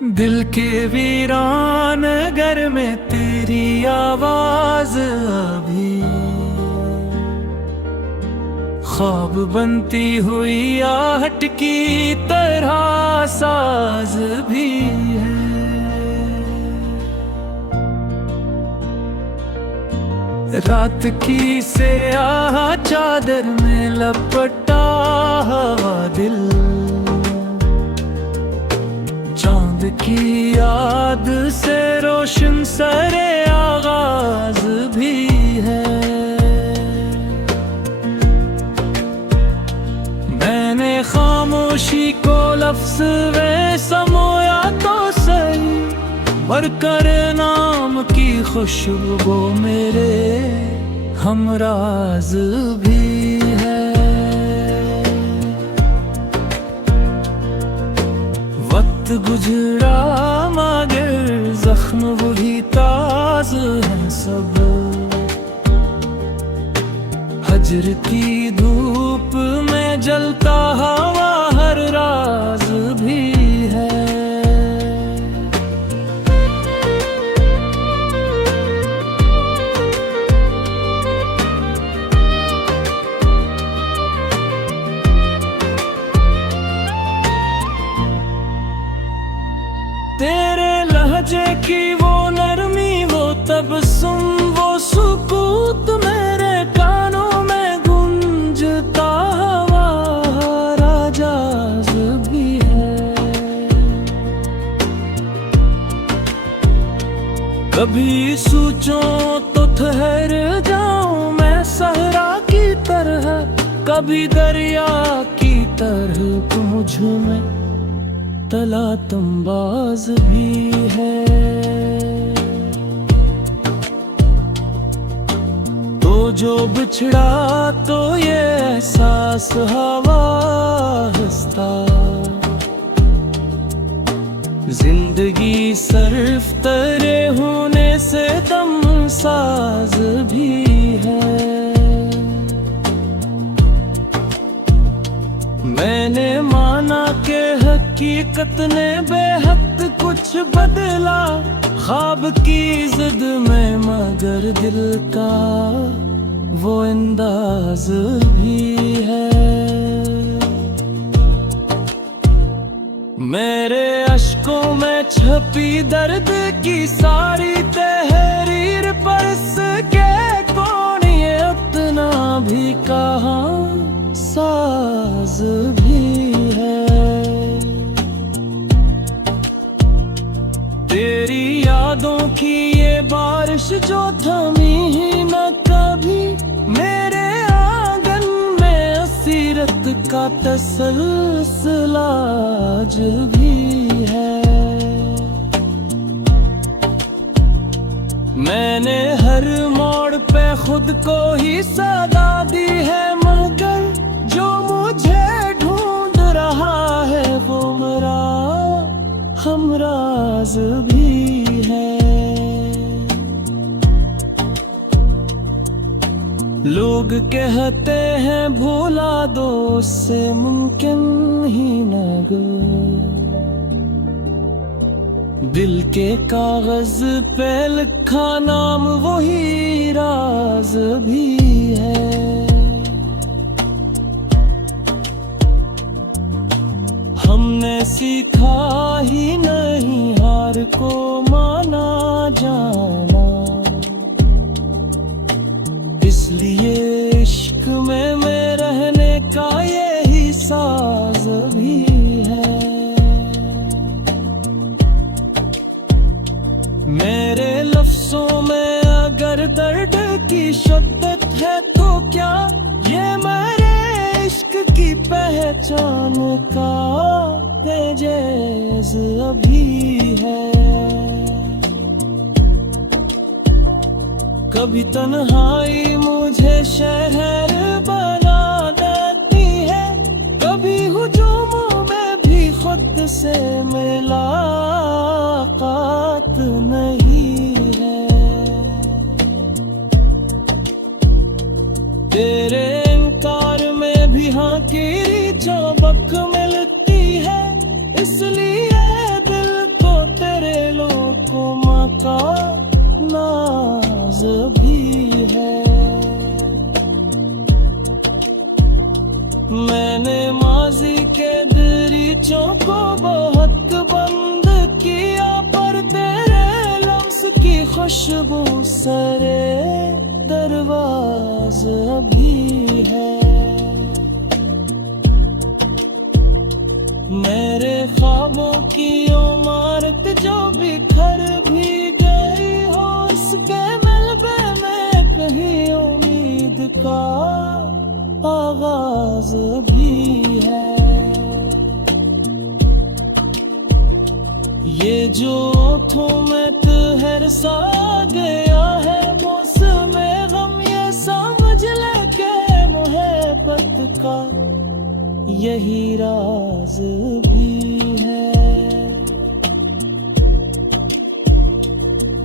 दिल के वीरान घर में तेरी आवाज अभी ख्वाब बनती हुई आहट की तरह साज भी है। रात की से आह चादर में लपटा हवा दिल चांद की याद से रोशन सरे आगाज भी है। मैंने खामोशी को लफ्ज़ में समोया तो सही, मरकर नाम की खुशबू मेरे हमराज भी है। वक्त गुजरा मगर जख्म वही ताज है सब, हजर की धूप में जलता हवा हर राज भी है। तेरे लहजे की वो नरमी, वो तबस्सुम, वो सुकूत मेरे कानों में गूंजता हमारा जाज भी है। कभी सोचूं तो ठहर जाऊं मैं सहरा की तरह, कभी दरिया की तरह तू मुझ में तला तंबाज भी है। तो जो बिछड़ा तो ये एहसास हवा हंसता, जिंदगी सर्फ तेरे होने से दम साज भी है। मैंने माना के हकीकत ने बेहद कुछ बदला ख्वाब की जिद में, मगर दिल का वो अंदाज भी है। मेरे अश्कों में छपी दर्द की सारी तहरीर पर इसके कौन ये उतना भी कहा साज भी है। तेरी यादों की ये बारिश जो थमी ही न कभी, मेरे आंगन में असीरत का तसलसल आज भी है। मैंने हर मोड़ पे खुद को ही सदा दी है, मगर जो मुझे ढूंढ रहा है वो मेरा हमराज भी है। लोग कहते हैं भूला दो, उससे मुमकिन ही न गो। दिल के कागज पे लिखा नाम वही राज भी है। हमने सीखा ही नहीं हार को माना जाना, इसलिए इश्क में रहने का यही साज भी है। मेरे लफ्जों में अगर दर्द की शिद्दत है तो क्या ये मेरे इश्क की पहचान का एजाज़ अभी है। कभी तन्हाई मुझे शहर बना देती है, कभी हुजूमों में भी खुद से मुलाकात नहीं है। तेरे इनकार में भी हाँ की चौबक मिलती है, इसलिए दिल को खुशबू सरे दरवाज भी है। मेरे ख्वाबों की इमारत जो बिखर भी गई हो, उसके मलबे में कहीं उम्मीद का आगाज भी है। ये जो ओठों में तहर सा गया है मौसम गम, ये समझ ले के मोहब्बत का यही राज भी है।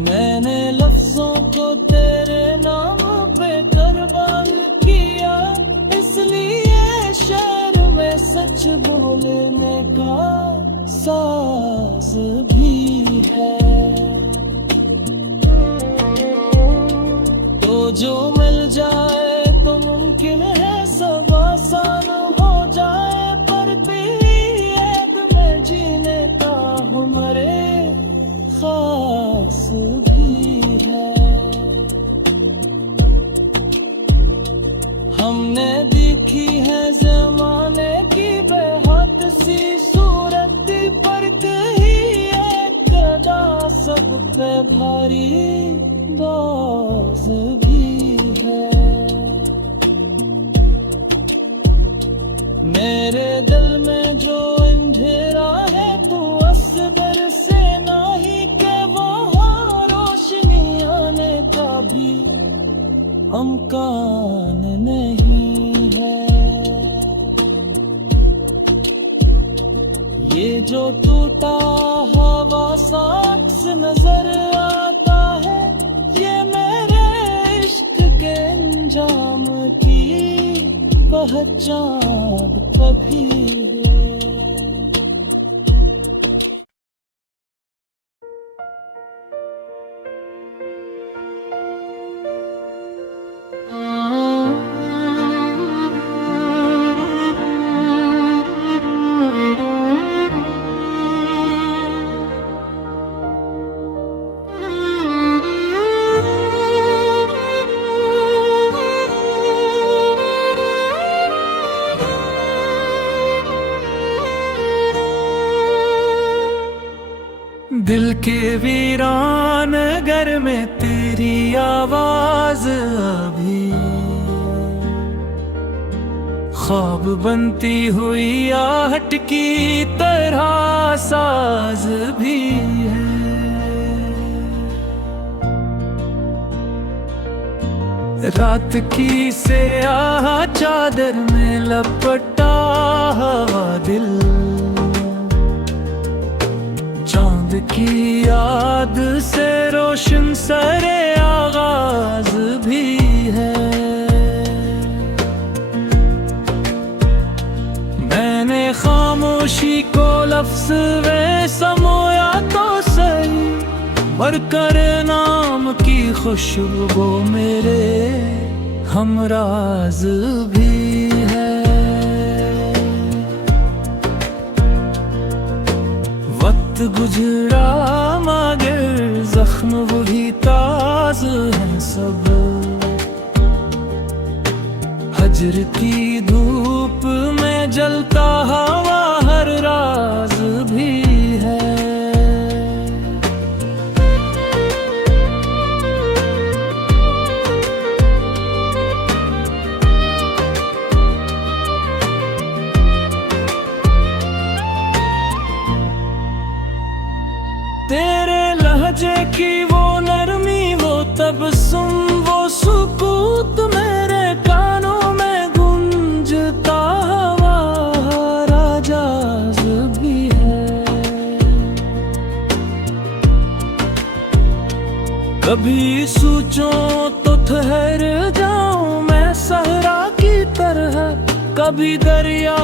मैंने लफ्जों को तेरे नाम पे कुर्बान किया, इसलिए शहर में सच बोलने का साज भी है। तो जो मिल जाए तो मुमकिन है सब आसान हो जाए, पर तेरी याद में जीने का हमारे खास भी है। हमने देखी है ज़माने की बेहद सी सूरत, पर कहीं एक अदा सब पे भारी बाज भी है। मेरे दिल में जो अंधेरा है तू असगर से नहीं के वहाँ रोशनी आने का भी अमकान नहीं है। ये जो टूटा हवा सा अक्स नजर आता है, ये मेरे इश्क के अंजाम की पहचान कभी है। दिल के वीरान घर में तेरी आवाज अभी ख्वाब बनती हुई आहट की तरह साज भी है। रात की से आह चादर में लपटा हवा दिल, चांद की याद से रोशन सरे आगाज भी है। मैंने खामोशी को लफ्ज़ में समोया तो सही, मरकर नाम की खुशबू मेरे हमराज भी है। वक्त गुजरा मगर जख्म वही ताज हैं सब, हजर की धूप में जलता हवा हर राज भी है। तेरे लहजे की वो नरमी, वो तबस्सुम, वो सुकूत मेरे कानों में गूंजता हुआ राजाज भी है। कभी सोचूं तो ठहर जाऊं मैं सहरा की तरह, कभी दरिया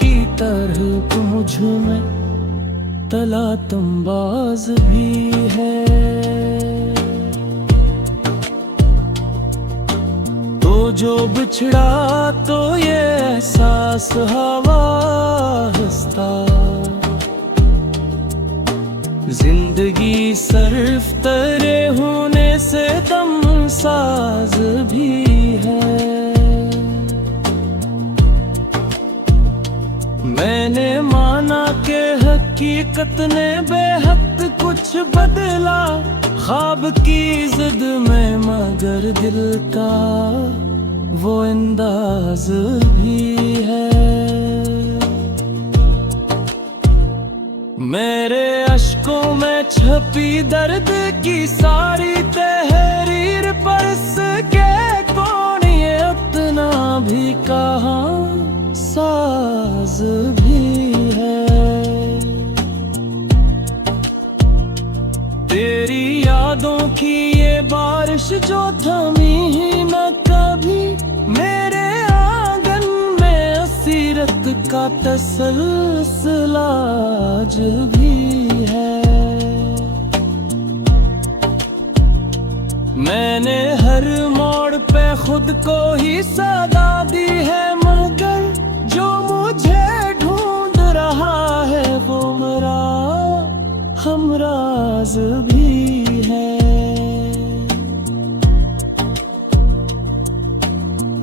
की तरह तू मुझ में तला तंबाज भी है। तो जो बिछड़ा तो ये एहसास हवा हंसता, जिंदगी सर्फ तेरे होने से दम साज भी है। मैंने माना कि हकीकत ने बेहद कुछ बदला ख्वाब की जिद में, मगर दिल का वो अंदाज भी है। मेरे अश्कों में छपी दर्द की सारी तहरीर पर इसके कौन ये उतना भी कहाँ साज भी है। तेरी यादों की ये बारिश जो थमी ही न कभी, मेरे आंगन में असीरत का तसलसल आज भी है। मैंने हर मोड़ पे खुद को ही सदा दी है, मगर जो मुझे ढूंढ रहा है वो मेरा हमराज भी है।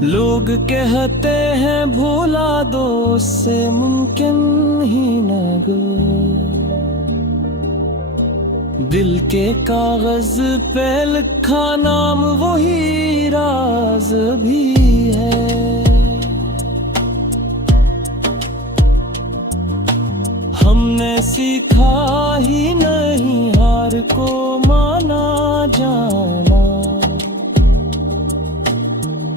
लोग कहते हैं भूला दो, उससे मुमकिन ही न गो। दिल के कागज पे लिखा नाम वही राज भी है। हमने सीखा ही नहीं हार को माना जाना,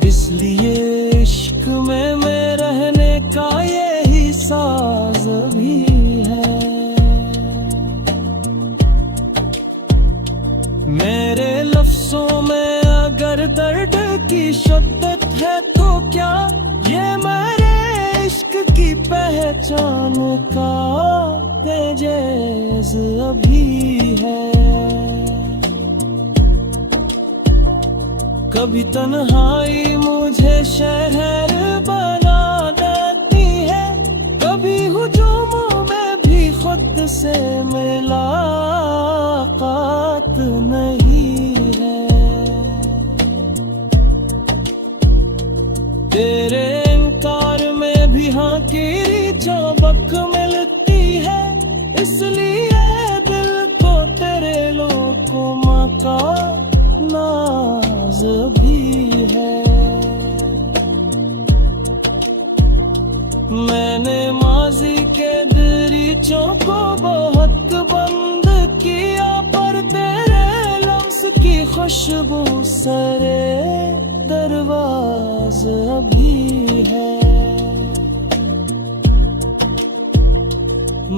इसलिए इश्क में रहने का यही साज भी है। मेरे लफ्जों में अगर दर्द की शिद्दत है तो क्या ये मेरे इश्क की पहचान का एजाज़ अभी है। कभी तन्हाई मुझे शहर बना देती है, कभी हुजूम में भी खुद से मुलाकात नहीं है। तेरे इनकार में भी हाँ की चौबक मिलती है, इसलिए दिल को तेरे लोकों का नाज भी है। मैंने माजी के दरीचों को बहुत बंद किया, पर तेरे लफ्ज़ की खुशबू सरे दरवाज़ भी है।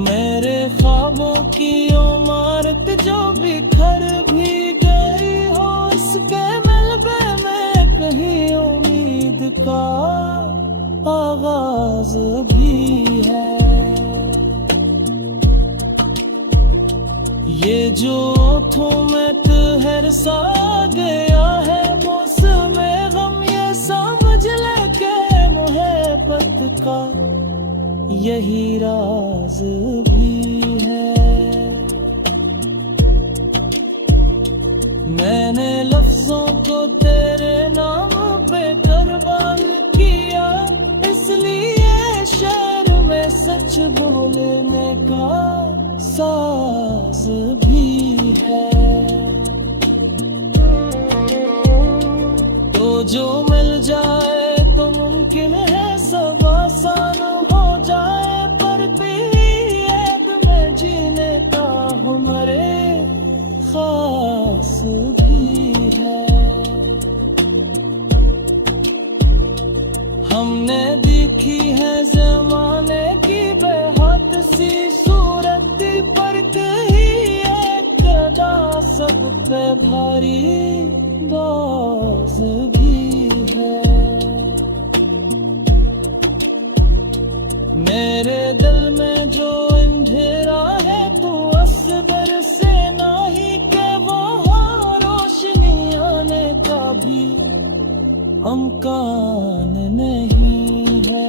मेरे ख्वाबों की इमारत जो बिखर भी गई हो, उसके मलबे में कहीं उम्मीद का आगाज भी है। ये जो ओठों में तहर सा गया है मौसमे गम, ये समझ ले के मोहब्बत का यही राज भी है। मैंने लफ्जों को तेरे नाम पे कुर्बान किया, इसलिए शहर में सच बोलने का साज भी है। तो जो मिल जाए तो मुमकिन है सब आसान हो जाए, पर पीएद में जीने का हमारे खास भी है। हमने देखी है ज़माने की बेहद सी सूरत, पर कहीं एक अदा सब पे भारी बाज भी है। मेरे दिल में जो अंधेरा है तू असगर से नहीं के वो रोशनी आने का भी अमकान नहीं है।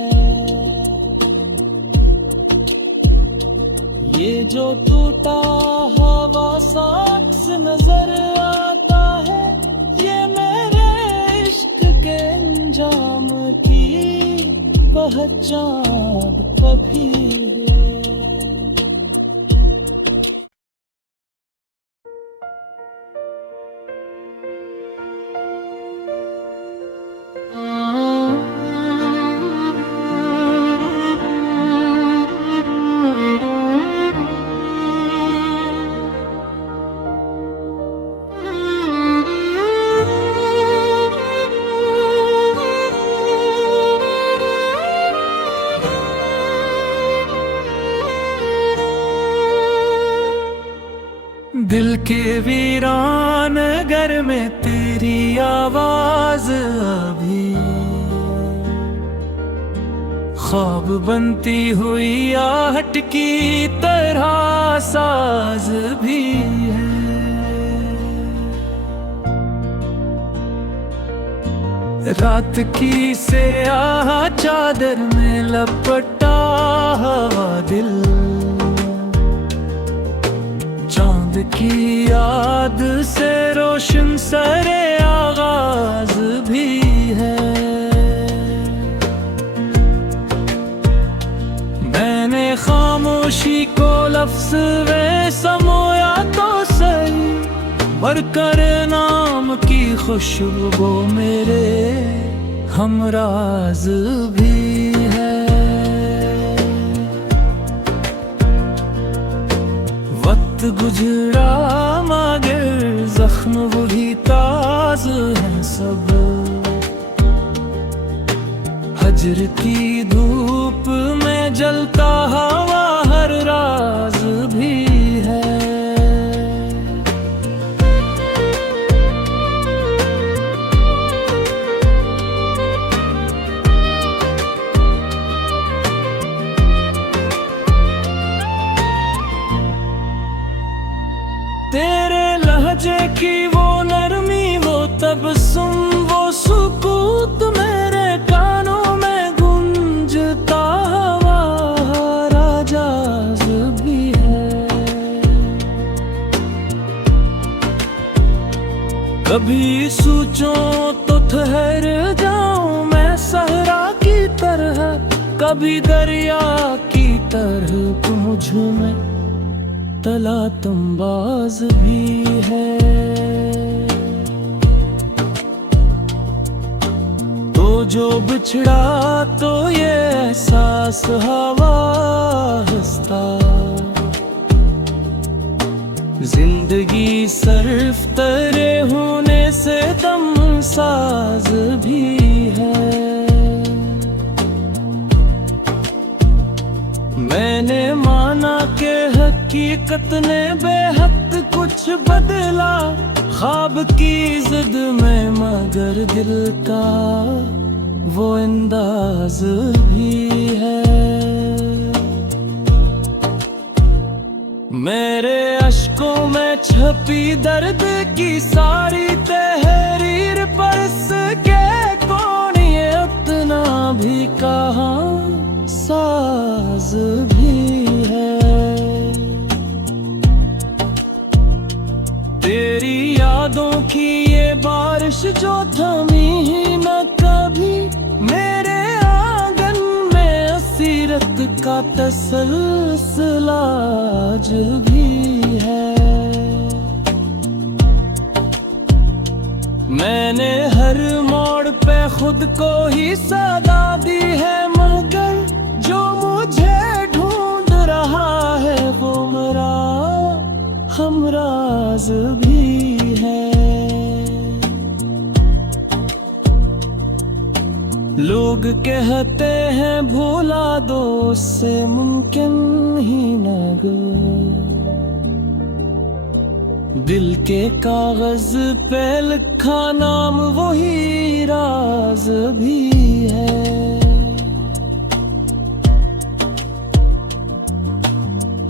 ये जो टूटा उड़ता हवा साक्स नजर आता है, ये मेरे इश्क के अंजाम की पहचान कभी है। दिल के वीरान घर में तेरी आवाज अभी ख्वाब बनती हुई आहट की तरह साज भी है। रात की से आह चादर में लपटा हवा दिल चांद की याद से रोशन सरे आगाज भी है। मैंने खामोशी को लफ्ज़ में समोया तो सही, मरकर नाम की खुशबू मेरे हमराज भी है। वक्त गुजरा मगर जख्म वही ताज हैं सब, हजर की धूप में जलता हवा हर राज भी है। तेरे लहजे की वो नरमी, वो तबस्सुम, वो सुकूत मेरे कानों में गूंजता हुआ राजाज भी है। कभी सोचूं तो ठहर जाऊं मैं सहरा की तरह, कभी दरिया की तरह तू मुझ में तला तंबाज भी है। तो जो बिछड़ा तो ये एहसास हवा हंसता, जिंदगी सर्फ तेरे होने से दम साज भी है। मैंने माना के हकीकत ने बेहद कुछ बदला ख्वाब की जिद में, मगर दिल का वो अंदाज भी है। मेरे अश्कों में छपी दर्द की सारी तहरीर पर इसके कौन ये उतना भी कहा साज भी है। तेरी यादों की ये बारिश जो थमी ही न कभी, मेरे आंगन में असीरत का तसलसल आज भी है। मैंने हर मोड़ पे खुद को ही सदा दी है, मगर जो मुझे ढूंढ रहा है वो मेरा हमराज भी है। लोग कहते हैं भूला दो, उससे मुमकिन ही न गो, दिल के कागज पे लिखा नाम वही राज भी है।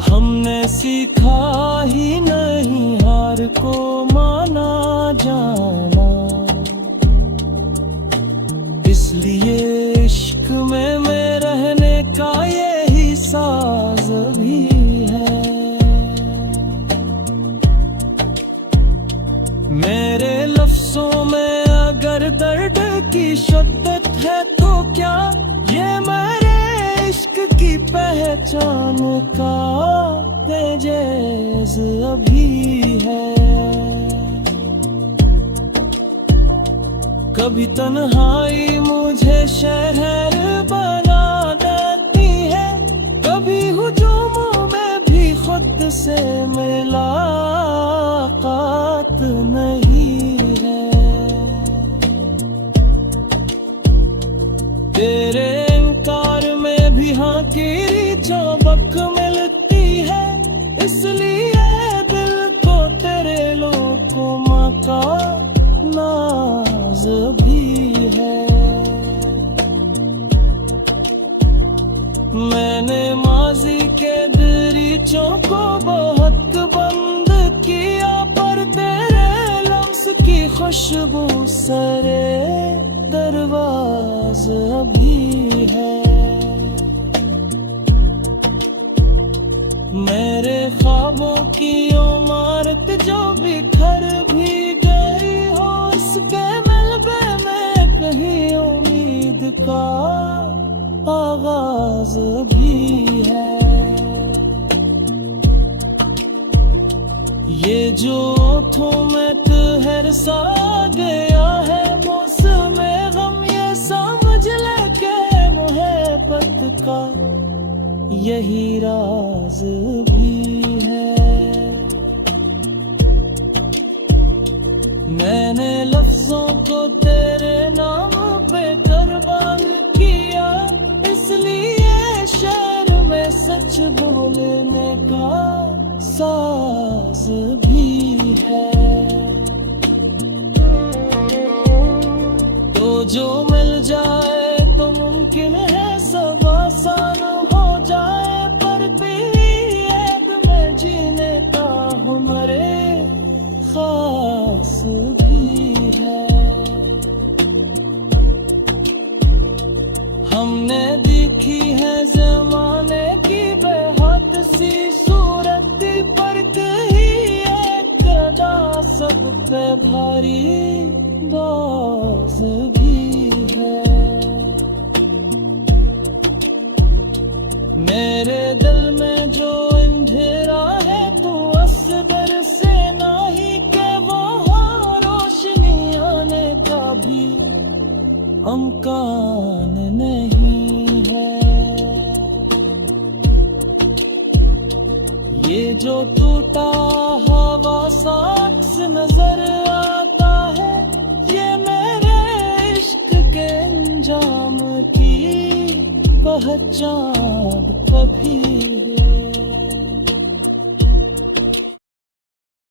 हमने सीखा ही नहीं हार को माना जाना, इसलिए इश्क में रहने का यही साज भी है। मेरे लफ्जों में अगर दर्द की शिद्दत है तो क्या ये मेरे इश्क की पहचान का तेज अभी है। कभी तन्हाई मुझे शहर बना देती है, कभी हुजूम में भी खुद से मुलाकात नहीं है। तेरे इनकार में भी हाँ की चौबक मिलती है, इसलिए दिल को तेरे लोकों का नाज भी है। मैंने माजी के दरीचों को बहुत बंद किया, पर तेरे लफ्ज की खुशबू सरे दरवाज भी है। मेरे ख्वाबों की इमारत जो बिखर भी गई हो, उसके मलबे में कहीं उम्मीद का आगाज भी है। ये जो ओठों में तहर सा गया है मौसम गम, ये समझ ले के मोहब्बत का यही राज भी है। मैंने लफ्जों को तेरे नाम पे कुर्बान किया, इसलिए शहर में सच बोलने का साज भी है। तो जो मिल जाए तो मुमकिन है सब आसान हो जाए, पर पीएद में जीने का हमारे खास भी है। हमने देखी है जमाने की बेहद सी सूरत, पर कहीं एक अदा सब पे भारी बाज भी है। मेरे दिल में जो अंधेरा है तू असगर से नहीं के वहाँ रोशनी आने का भी अमकान नहीं है। ये जो टूटा हवा साक्स नजर आता है, ये मेरे इश्क के अंजाम की पहचान कभी है।